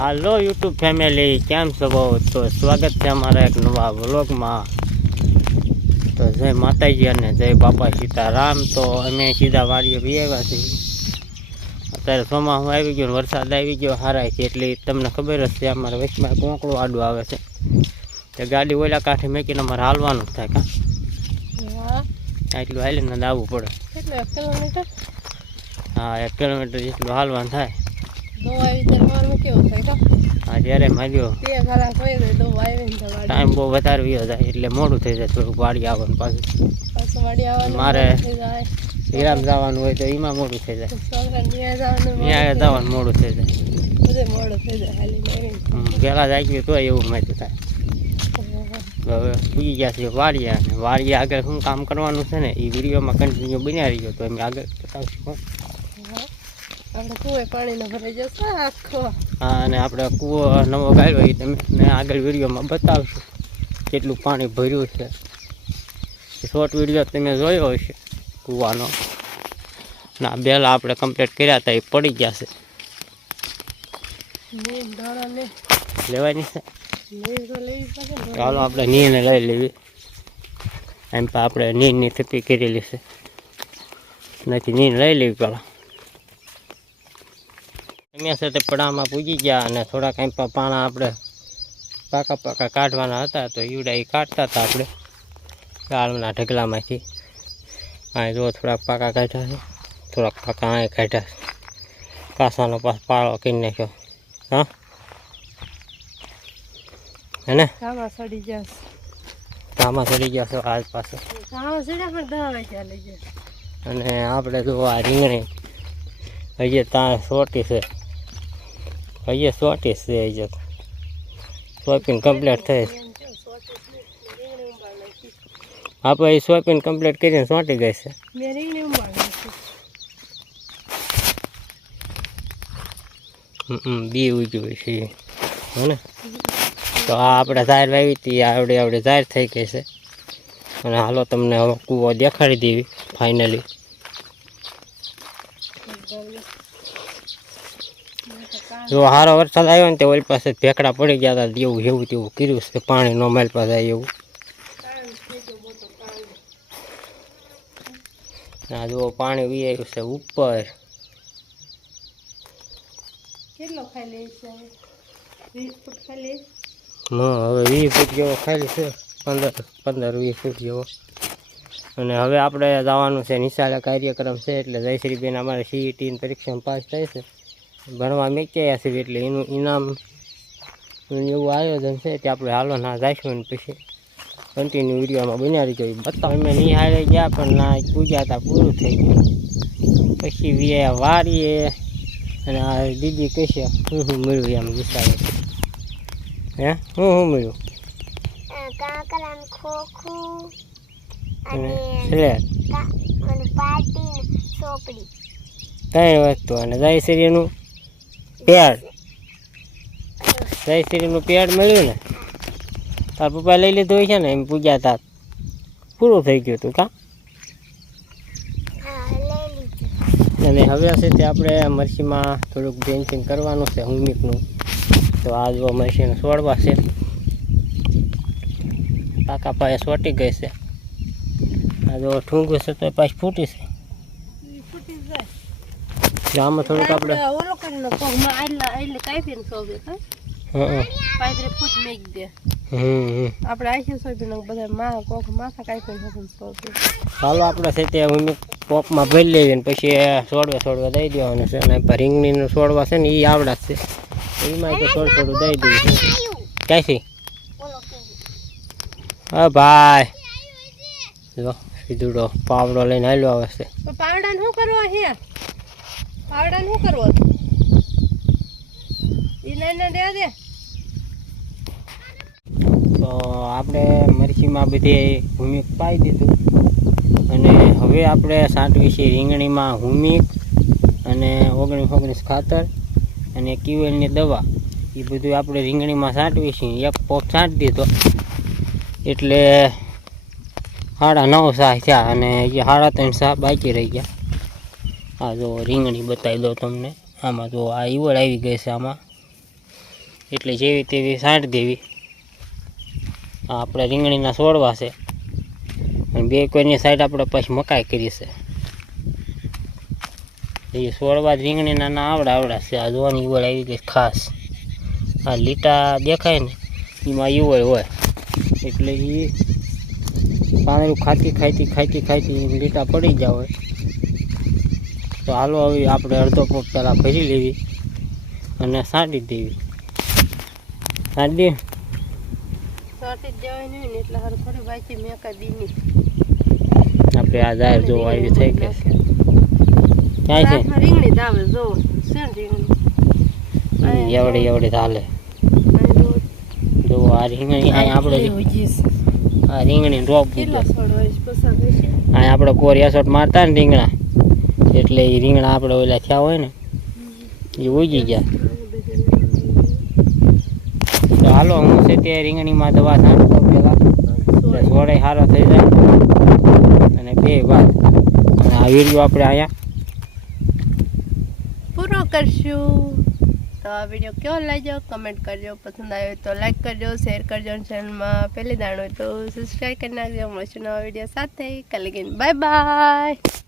હાલો YouTube family કેમ છો તો સ્વાગત છે અમારા એક નવા વ્લોગમાં તો જય માતાજી અને જય બાપા સીતારામ. તો અમે સીધા વાડીએ બી આવ્યા છીએ. અત્યારે ચોમાસું આવી ગયું વરસાદ આવી ગયો હારાય છે એટલે તમને ખબર જ છે અમારા વચમાં કોંકળું આડું આવે છે. તો ગાડી ઓલા કાંઠે મેકીને અમારે હાલવાનું થાય કાં? એટલું હાલીને દાવવું આવવું પડે. હા એક કિલોમીટર જેટલું હાલવાનું થાય. દો આવી ત્યારે મારું કેવું થાય કા હા જ્યારે માર્યો બે કલાક હોય તો દો આવી ને વાડી. ટાઈમ બહુ વધારે વયો જાય એટલે મોડું થઈ જાય થોડુંક વાડી આવવાનું પાછું. પાછું વાડી આવવાનું મારે- મોડું થઈ જાય. વિરામ જવાનું હોય તો એમાં મોડું થઈ જાય. છોકરા ન્યા જવાનું મોડું ત્યાં થઈ જવાનું મોડું થઈ જાય. જાય. બધે મોડું થઈ જાય હાલી મારીને. હમ, પહેલાં જાગ્યું તો એવું માહિતી થાય. તો હવે પૂગી ગયા છે વાડીએ અને વાડીએ આગળ શું કામ કરવાનું છે ને એ વિડીયોમાં કન્ટિન્યુ બન્યા રહીયો તો અમે આગળ બતાવશું. હા. આપણે કુએ પાણીનો ભરાઈ જશે. આખો. હા અને આપણે કૂવો નવો ગાળ્યો એ તમે મેં આગળ વિડીયોમાં બતાવશું કેટલું પાણી ભર્યું છે. શોર્ટ વીડિયો તમે જોયો હશે કૂવાનો. ના બેલા આપણે કમ્પ્લીટ કર્યા હતા એ પડી ગયા છે. લેવાની છે? તો ચાલો આપણે નીને લઈ લેવી. એમ પણ આપણે નીરની થપી કરેલી છે. નથી નીન લઈ લેવી પહેલાં અમે સાથે પડામાં પૂજી ગયા અને થોડાક એમ પણ પાણા આપણે પાકા પાકા કાઢવાના હતા તો ઈવડા એ કાઢતા હતા આપણે ગાળના ઢગલામાંથી. આ જો થોડાક પાકા કાઢ્યા છે. થોડાક પાકા આ કાઢ્યા કાસાનો પાસ પાળો કરી નાખ્યો. હા? હેને? ગામાં સડી ગયા છો. આજ પાસે અને આપણે જો આ રીંગણી હજી ત્યાં સોટી છે. હજી સોટી છે હજી શોપિંગ કમ્પ્લીટ થઈ. આપણે એ શોપિંગ કમ્પ્લીટ કરીને સોંટી ગઈ છે. બી ઉગ્યું છે. હે તો આ આપણે જાહેર વાવી હતી આવડે આવડે જાહેર થઈ ગઈ છે. અને હાલો તમને હવે કૂવો દેખાડી દેવી ફાઇનલી જો સારો વરસાદ આવ્યો ને તે ઓલી પાસે ભેકડા પડી ગયા હતા જેવું એવું તેવું કર્યું છે. પાણી નો માલ પાસે એવું. ના જુઓ પાણી વી આવ્યું છે ઉપર. હવે વીસ ફૂટ જેવો ખાલી છે. પંદર પંદર વીસ ફૂટ જેવો. અને હવે આપણે જવાનું છે નિશાળે કાર્યક્રમ છે એટલે જયશ્રીબેન અમારે સીઈટીની પરીક્ષામાં પાસ થાય છે. ભણવા મેચ્યા છીએ એટલે એનું ઇનામ એવું આયોજન છે તે આપણે હાલો ના જઈશું ને પછી કન્ટિન્યુ વિડીયોમાં બનાવી એ બતાવ. અમે નિહાળે ગયા પણ ના પૂજા હતા પૂરું થઈ ગયું. પછી વે વારીએ અને આ દીદી કહેશે હું શું મળ્યું? એમ વિચારે. હે? હું શું મળ્યું? ખોખું ત્રણ વસ્તુ? અને જયશ્રીનું પેડ. જયશ્રીનું પેડ મળ્યું ને? તાર પપ્પા લઈ લીધું હોય છે ને એમ પૂજા તાર. પૂરું થઈ ગયું હતું કા? અને હવે હશે તે આપણે મરસીમાં થોડુંક ડેન્સિંગ કરવાનું છે હુમિકનું. તો આ જો મરસીને છોડવા છે. કાકા પાસે સોટી ગઈ છે. આ જો ઠૂંગું છે તો પાછી ફૂટી છે. આમાં થોડુંક આપણે ઓલો આટલા એટલે કાપીને સોંપે હા? હં ફૂટ મેક દે. આપણે આખી સોંપીને બધા મા કોક માથા કાપીને સોંપે ચાલો આપણે છે તે હું પોપમાં ભરી લેવી ને પછી છોડવા છોડવા દઈ દેવાનું છે. અને રીંગણીનું છોડવા છે ને એ આવડા છે. એમાં કે થોડું થોડું દઈ દઈએ ક્યાંથી? હા ભાઈ. જો સીધુડો પાવડો લઈને હાલ્યો આવે છે. તો પાવડાને શું કરવા છે? પાવડાને શું કરવો તો આપણે મરચીમાં બધે હુમિક પાઈ દીધું. અને હવે આપણે સાંટવી છે રીંગણીમાં હુમિક અને ઓગણીસ ઓગણીસ ખાતર અને ક્યુએલની દવા. એ બધું આપણે રીંગણીમાં સાંટવી છીએ એક પોપ છાંટી દીધો. એટલે સાડા નવ સાહ થયા અને એ સાડા ત્રણ સાહ બાકી રહી ગયા. આ જો રીંગણી બતાવી દો તમને. આમાં જો આ ઈવળ આવી ગઈ છે આમાં. એટલે જેવી તેવી સાંઠ દેવી. આ આપણે રીંગણીના છોડવા છે. અને બે કોઈની સાઈડ આપણે પછી મકાઈ કરી છે. એ છોડવા જ રીંગણીના ના આવડા આવડા છે. આ જોવાની ઈવળ આવી ગઈ ખાસ. આ લીટા દેખાય ને, એમાં ઈવળ હોય. એટલે એ પાંદડું ખાતી ખાતી ખાતી ખાતી લીટા પડી જાય તો હાલો હવે આપણે અડધો પગ પહેલાં ભરી લેવી અને સાંટી દેવી. નહીં. આપણે આ જાહેર જો આવી થઈ ગઈ. છે? ક્યાંય છે રીંગણી દાવે જો રીંગણી? એવડી એવડી ચાલે જો. આ રીંગણી આપણે. આ રીંગણી રોપ. અહીં આપણે કોરી એસોટ મારતા ને રીંગણા. એટલે એ રીંગણા આપણે ઓલા થયા હોય ને એ ઉગી ગયા. તો હાલો, હું છે તે રીંગણીમાં દવા છાંટતો પહેલાં સોળે સારો થઈ જાય. અને બે વાત અને આ વીડિયો આપણે અહીંયા પૂરો કરશું. તો આ વીડિયો કેવો લાગ્યો? કમેન્ટ કરજો. પસંદ આવ્યો તો લાઈક કરજો શેર કરજો ચેનલમાં પહેલી દાણ હોય તો સબસ્ક્રાઈબ કરી નાખજો. મળશું નવા વીડિયો સાથે. કાલે બાય બાય